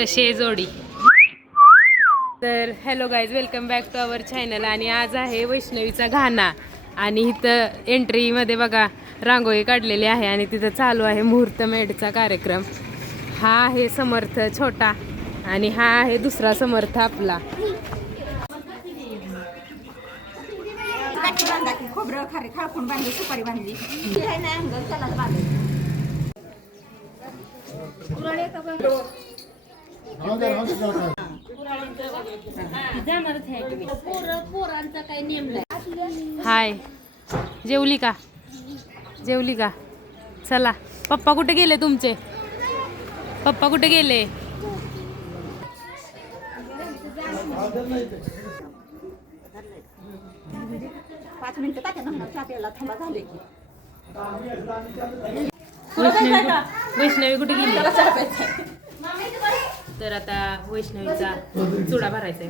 कशी आहे जोडी तर hello guys welcome back to our channel आणि आज आहे वैष्णवीचा घाणा. आणि इथं एंट्रीमध्ये बघा रांगोळी काढलेली आहे आणि तिथं चालू आहे मुहूर्तमेढचा कार्यक्रम. हा आहे समर्थ छोटा आणि हा आहे दुसरा समर्थ आपला. खोबरं खारे खाळपून बांधली सुपारी बांधली हाय. जेवली का जेवली का चला. पप्पा कुठे गेले तुमचे? पप्पा कुठे गेले? पाच मिनिटं थांबा झाले वैष्णवी वैष्णवी कुठे गेली? तर आता वैष्णवीचा चुडा भरायचा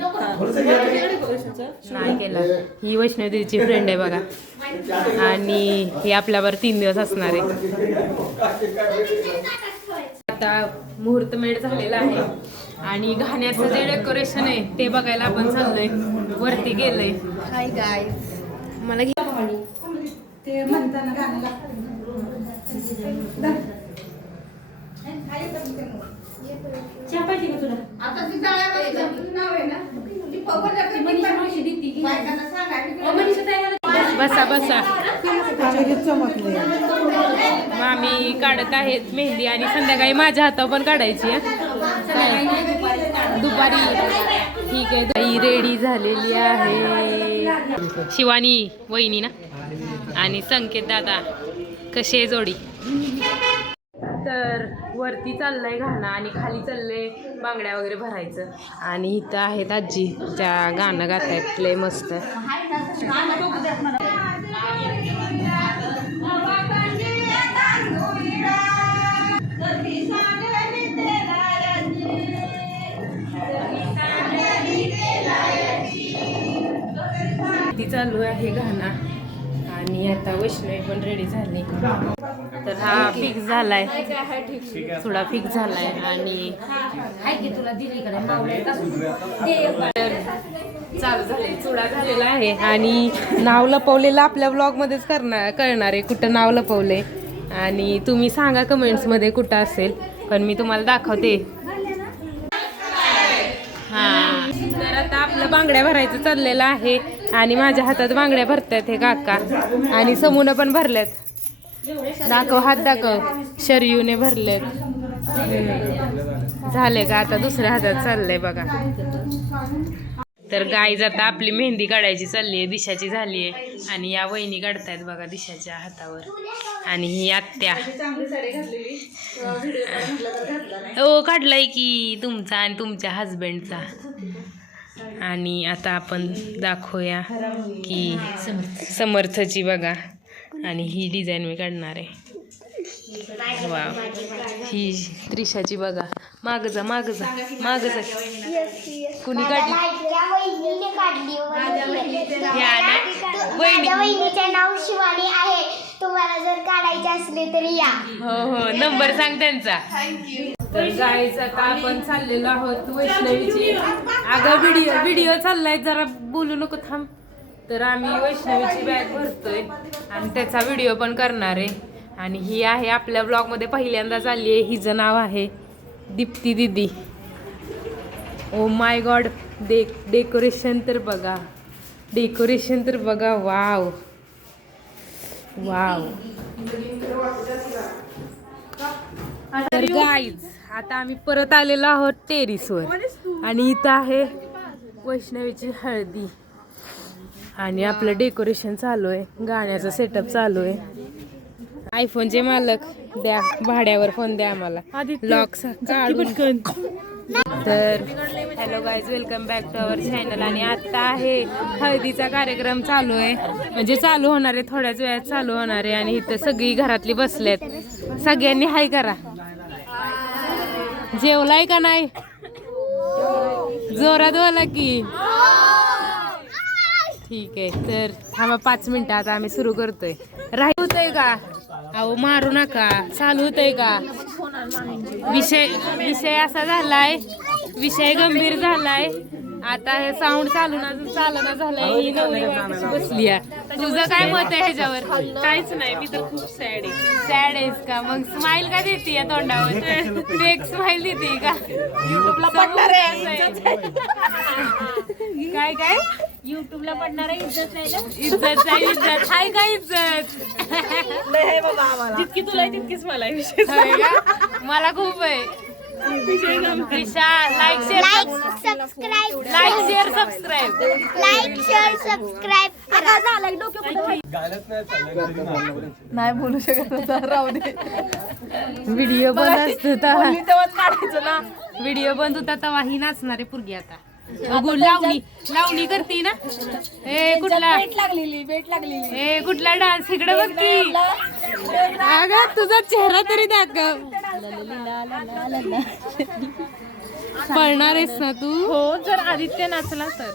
नाही केला. ही वैष्णवी दीदीची फ्रेंड आहे बघा. आणि ही आपल्यावर तीन दिवस असणार आहे. आता मुहूर्तमेढ झालेला आहे. आणि घाण्याचं जे डेकोरेशन आहे ते बघायला आपण चाललोय. वरती गेलोय. हाय गाय मला घे. ते म्हणताना गाणं लागतं आता ती जाळ्यामध्ये नाव आहे ना? ती पवन बायकांना सांगा बसा बसा. मामी काढत आहेत मेहंदी आणि संध्याकाळी माझ्या हातावर पण काढायची आहे. दुपारी. ठीक आहे ताई रेडी झालेली आहे. शिवानी वहिनी ना? आणि संकेत दादा कशी आहे जोडी? तर वरती चाललंय घाणं आणि खाली चाललंय बांगड्या वगैरे भरायचं. आणि इथं आहेत आजी त्या गाणं गातायत लय मस्त. ती चालू आहे घाणा. आणि आता वैष्णवी पण रेडी झाली. तर हा फिक्स झालाय. थोडा फिक्स झालाय आणि तर चालू झाले चुडा झालेला आहे आणि नाव लपवलेलं आपल्या ब्लॉग मध्येच करणार कळणार आहे कुठं नाव लपवलंय. आणि तुम्ही सांगा कमेंट्समध्ये कुठं असेल पण मी तुम्हाला दाखवते. हा. तर आता आपलं बांगड्या भरायचं चाललेलं आहे आणि माझ्या हातात बांगड्या भरतायत हे काका. आणि समून पण भरल्यात. दाखव हात दाखव. शरयूने भरलेत. झाले का? आता दुसऱ्या हातात चाललंय बघा. तर गाय आता आपली मेहंदी काढायची चालली आहे दिशाची झाली आहे आणि या वहिनी काढतायत बघा दिशाच्या हातावर. आणि ही आत्या. हो काढलाय की तुमचा आणि तुमच्या हजबंडचा आणि आता आपण दाखवूया की समर्थची बघा. आणि ही डिझाईन मी काढणार आहे. वा ही त्रिशाची बघा. माग जा माग जा माग जा. कुणी काढली? नाव शिवानी आहे. तुम्हाला जर काढायचे असले तर या. हो हो. नंबर सांग त्यांचा. तर गाईज आता आपण चाललेलो आहोत वैष्णवीची. अगं व्हिडिओ व्हिडिओ चाललाय. जरा बोलू नको थांब. तर आम्ही वैष्णवीची बॅग भरतोय आणि त्याचा व्हिडिओ पण करणार आहे. आणि ही आहे आपल्या ब्लॉगमध्ये पहिल्यांदा चालली आहे हिचं नाव आहे दीप्ती दिदी. Oh my god day decoration तर बघा. डेकोरेशन तर बघा वाव वाव तर गाईज आता आम्ही परत आलेलो आहोत टेरिसवर. आणि इथं आहे वैष्णवीची हळदी. आणि आपलं डेकोरेशन चालू आहे. गाण्याचं सेटअप चालू आहे. आयफोनचे मालक द्या. भाड्यावर फोन द्या आम्हाला. लॉक काढून. तर hello guys welcome back to our channel आणि आता आहे हळदीचा कार्यक्रम चालू आहे. म्हणजे चालू होणार आहे थोड्याच वेळात चालू होणार आहे. आणि इथं सगळी घरातली बसलेत. सगळ्यांनी हाय करा. जेवलाय का नाही? जोरात बोला की. ठीक आहे तर थांबा पाच मिनिटं आता आम्ही सुरू करतोय. राही होतंय का? अहो मारू नका. चालू होतंय का? विषय विषय असा झालाय विषय गंभीर झालाय. आता हे साऊंड चालून अजून चालना झालाय. ही नवरी बसली आहे. तुझं काय मत आहे ह्याच्यावर? काहीच नाही मी तर खूप सॅड आहे. सॅड आहेस का? मग स्माइल का देते या तोंडावर? फेक स्माइल देते का? काय काय? युट्यूबला पडणारा इज्जत नाही ना? इज्जत आहे इज्जत. हाय का इज्जत? जितकी तुला आहे तितकीच मला आहे विषय होय का? मला खूप आहे. Like share subscribe like share subscribe like share subscribe करा. नाही बोलू शकत होता राहू दे. व्हिडिओ बंद असतो बोलली तेव्हाच काढायचं ना. व्हिडिओ बंद होता तेव्हा ही नाचणारे पुरगी आता. अगो लावणी. लावणी करते ना? ए कुठला? भेट लागलेली भेट लागलेली. ए कुठला डान्स? इकडे बघ की. अगं तुझा चेहरा तरी दाखव पळणार आहेस ना तू? हो जर आदित्य नाचला तर.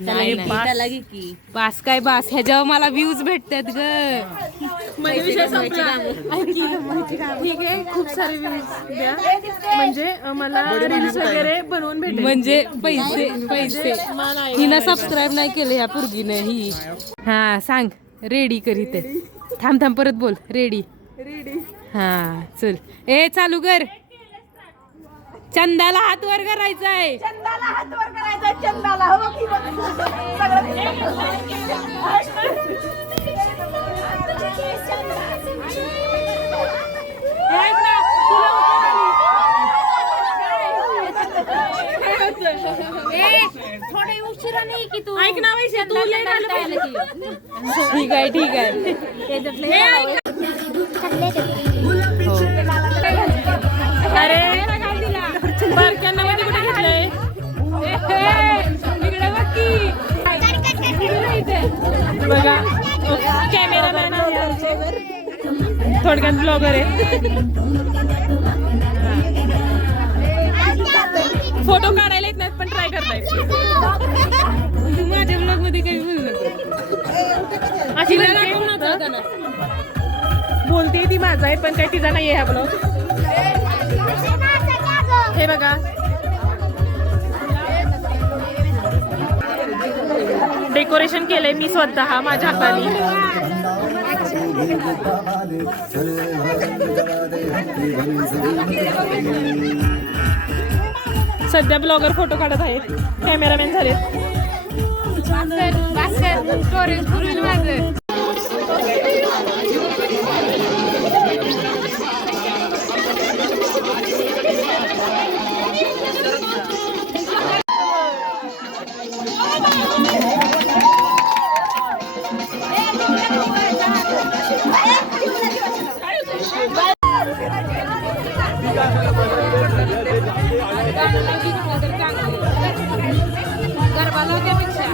नाही, नाही. बास काय बास ह्याच्यावर मला व्ह्यूज भेटतात ग. म्हणजे ठीक आहे. खूप सारे व्ह्यूज द्या. म्हणजे मला रील्स वगैरे बनवून म्हणजे पैसे पैसे. हिनं सबस्क्राईब नाही केलं ह्या पुरगीनं ही. हा सांग. रेडी करीत थांब थांब परत बोल. रेडी रेडी हा चल. ए चालू कर. चंदाला हात वर करायचा आहे चंदाला हात वर करायचा चंदाला. हो की बघ. थोडे उशिरा नाही की तू. ऐक ना वैसे तू लेट आलं. पाहिजे ठीक आहे ठीक आहे. बघा. कॅमेरामॅन थोडक्यात ब्लॉगर आहे. फोटो काढायला येत नाहीत पण ट्राय करतायत. तू माझ्या ब्लॉगमध्ये काही बोलू अशी बोलते ती माझा आहे पण काही तिचा नाही आहे हा ब्लॉग हे बघा. डेकोरेशन केलंय मी स्वतः माझ्या हाताने. सध्या ब्लॉगर फोटो काढत आहेत. कॅमेरामॅन झाले. भास्कर भास्कर स्टोरेज पुरवेल माझं गरबा लावण्यापेक्षा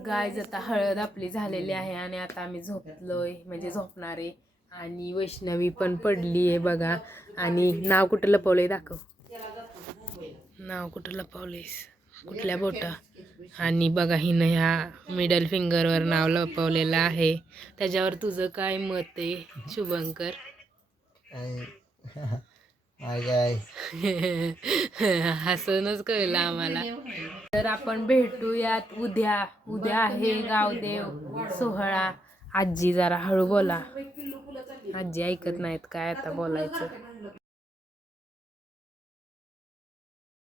तर गाय आता हळद आपली झालेली आहे आणि आता आम्ही झोपलोय म्हणजे झोपणार. आहे आणि वैष्णवी पण पडली आहे बघा. आणि नाव कुठं लपवलंय दाखव. नाव कुठं लपवलंयस? कुठल्या बोटा? आणि बघा हिनं ह्या मिडल फिंगरवर नाव लपवलेलं आहे. त्याच्यावर तुझं काय मत आहे शुभंकर? हसूनच कळलं आम्हाला. तर आपण भेटूयात. उद्या उद्या आहे गावदेव सोहळा. आजी जरा हळू बोला. आजी ऐकत नाहीत काय आता बोलायचं.